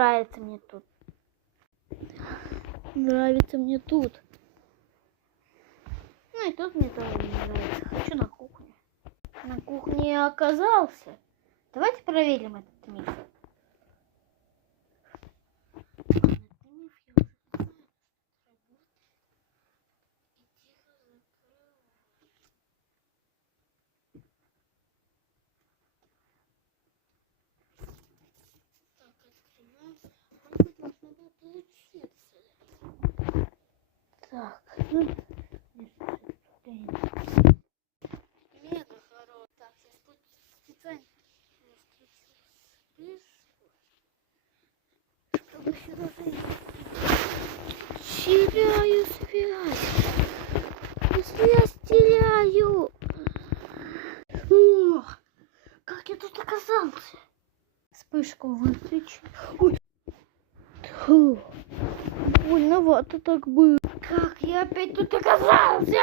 нравится мне тут. Нравится мне тут. Ну и тут мне тоже не нравится. Хочу на кухню. На кухне я оказался. Давайте проверим этот миф. Так, ну, мега хорошо. Так, я специально включил вспышку, чтобы сюда зайти. Теряю связь. Связь теряю. Ох, как я тут оказался? Вспышку выключи. Ой. Фу. Больновато так было. Как я опять тут оказался?